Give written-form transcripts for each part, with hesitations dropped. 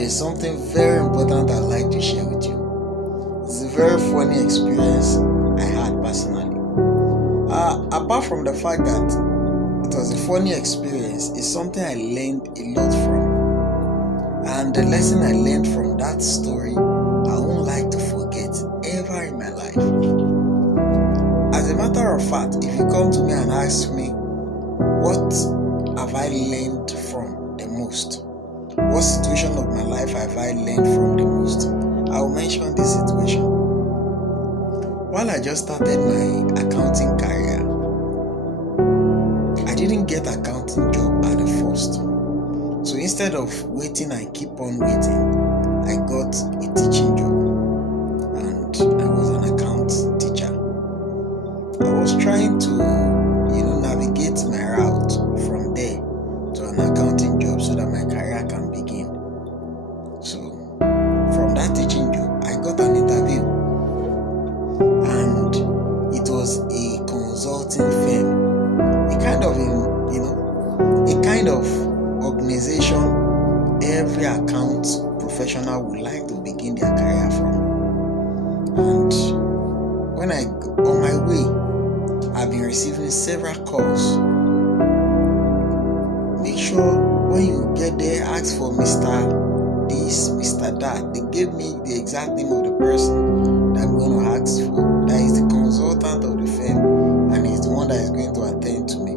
there's something very important I'd like to share with you. It's a very funny experience I had personally. Apart from the fact that it was a funny experience, it's something I learned a lot from. And the lesson I learned from that story, I won't like to forget ever in my life. As a matter of fact, if you come to me and ask me, what have I learned from the most? What situation of my life have I learned from the most? I will mention this situation. While I just started my accounting career, I didn't get accounting job at the first. So instead of waiting and keep on waiting, I got a teaching job and I was an account teacher. I was trying to navigate my route from there to an accounting job so that my career can begin. So from that teaching job, I got an interview and it was a consulting firm, a kind of organization every account professional would like to begin their career from. And when on my way, I've been receiving several calls. Make sure when you get there, ask for Mr. This, Mr. That. They gave me the exact name of the person that I'm going to ask for. That is the consultant of the firm and he's the one that is going to attend to me.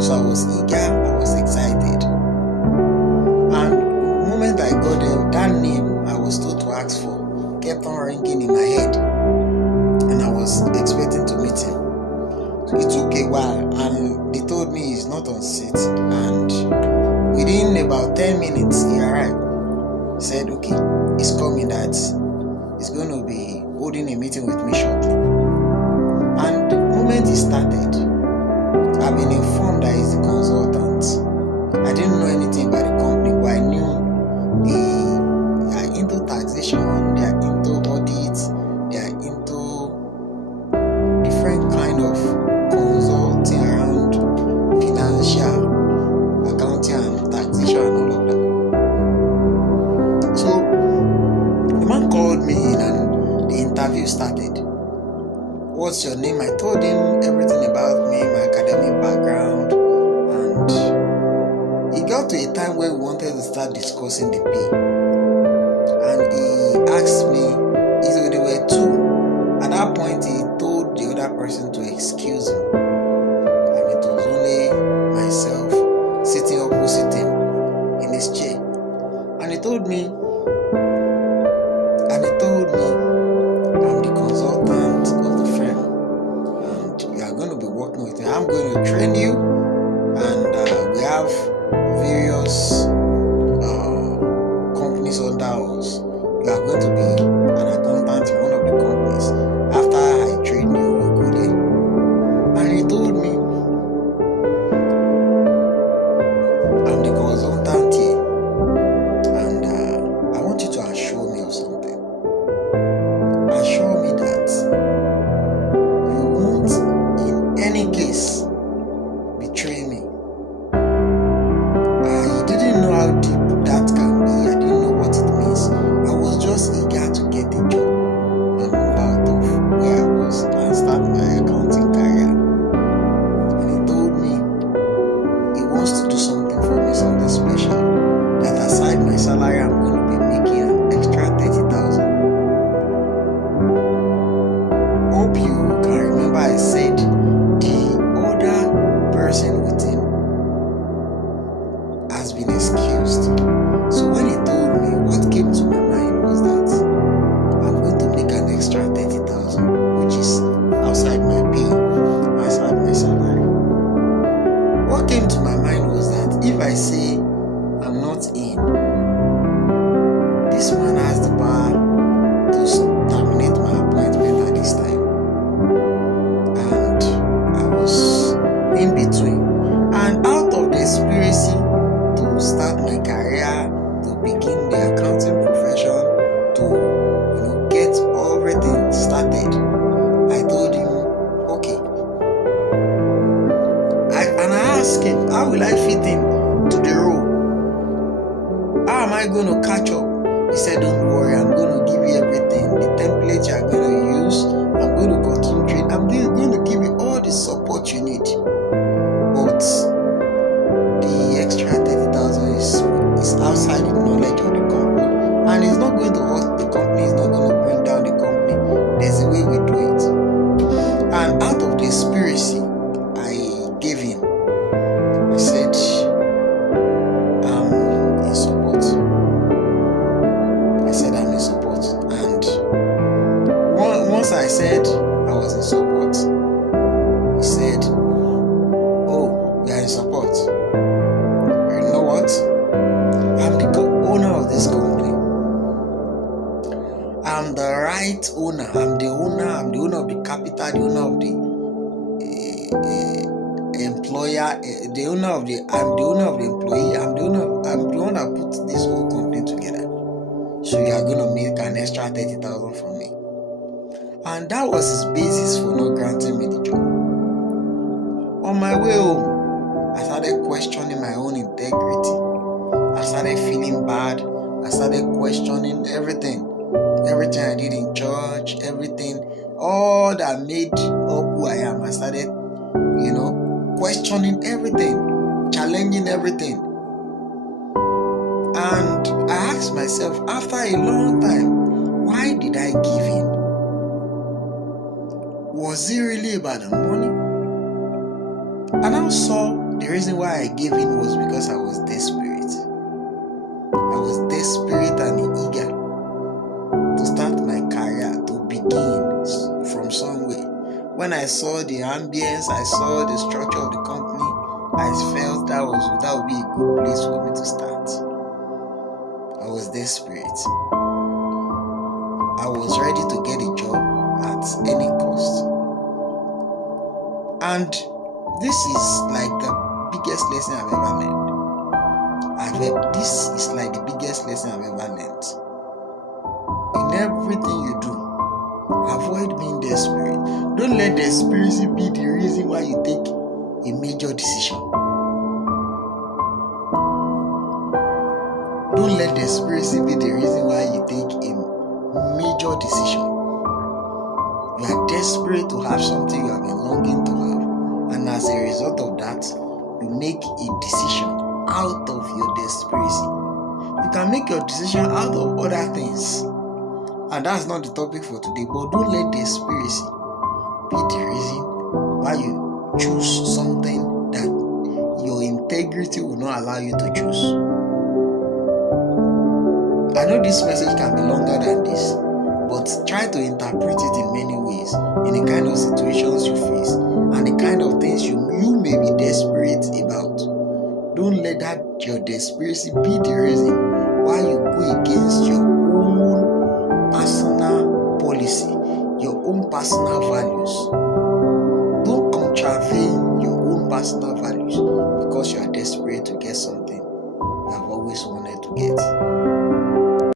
So I was eager, I was excited. And the moment I got there, that name I was told to ask for kept on ringing in my head. And I was expecting to meet him. It took a while and they told me he's not on seat, and within about 10 minutes he arrived. He said, okay, he's coming, that he's going to be holding a meeting with me shortly. And the moment he started, I've been informed that he's the consultant. I didn't know anything about the company, but I knew they are into taxation, they are into audit, they are into different kind of consulting around financial, accounting and taxation and all of that. So the man called me in and the interview started. What's your name? I told him everything about me, my academic background, and it got to a time where we wanted to start discussing the pay. And he asked me, there were two. At that point, he told the other person to excuse him. And it was only myself sitting opposite him in his chair. And he told me, I'm the consultant of the firm. And you are going to be working with me. I'm going to train you. And we have various companies under us. You are going to be an accountant in one of the companies. After I train you, you go there. And he told me, I'm the consultant here, and I want you to assure me of something. Assure me that you won't, in any case, betray me. I didn't know how deep that can be. I didn't know what it means. I was just eager to get a job and move out of where I was and start my accounting career. And he told me he wants to do something for me, something special. That aside my salary, I'm going to be making an extra 30,000. Hope you can remember I said the other person with him has been excused. So when he told me, what came to my mind was that I'm going to make an extra 30,000, which is outside my pay, outside my salary. What came to my mind was that if I say I'm not in, this man has the power to terminate my appointment at this time. And I was in between. And out of the conspiracy to start my career, to begin the accounting profession, to get everything started, I told him, okay. And I asked him, how will I fit in to the role? I going to catch up? He said, don't worry, I'm going to give you everything. The template you are going to use, I'm going to continue. I'm going to give you all the support you need. But the extra 30,000 is outside the knowledge of the company. And it's not going to hurt the company. It's not going to bring down the company. There's a way we do it. And out of the conspiracy, I gave in. I said, I'm in support. And once I said I was in support, he said, oh, you are in support. You know what? I'm the owner of this company. I'm the right owner. I'm the owner of the capital, the owner of the employer, I'm the owner of the employee, I'm the one that put this whole company together. So you are going to make an extra 30,000 from me. And that was his basis for not granting me the job. On my way home, I started questioning my own integrity. I started feeling bad. I started questioning everything I did in church, everything, all that made up who I am. I started, questioning everything, challenging everything. And I asked myself, after a long time, why did I give in? Was it really about the money? And I saw the reason why I gave in was because I was desperate. I was desperate and eager to start my career, to begin from somewhere. When I saw the ambience, I saw the structure of the company, I felt that would be a good place for me to start. I was desperate. I was ready to get a job at any cost. And this is like the biggest lesson I've ever learned. This is like the biggest lesson I've ever learned. In everything you do, avoid being desperate. Don't let desperation be the reason why you take a major decision. Don't let desperation be the reason why you take a major decision. You are desperate to have something you have been longing to have, and as a result of that, you make a decision out of your desperation. You can make your decision out of other things, and that's not the topic for today. But don't let desperation be the reason why you choose something that your integrity will not allow you to choose. I know this message can be longer than this, but try to interpret it in many ways, in the kind of situations you face and the kind of things you may be desperate about. Don't let your desperation be the reason why you go against your own personal policy, your own personal values. Don't contravene your own personal values because you are desperate to get something you have always wanted to get.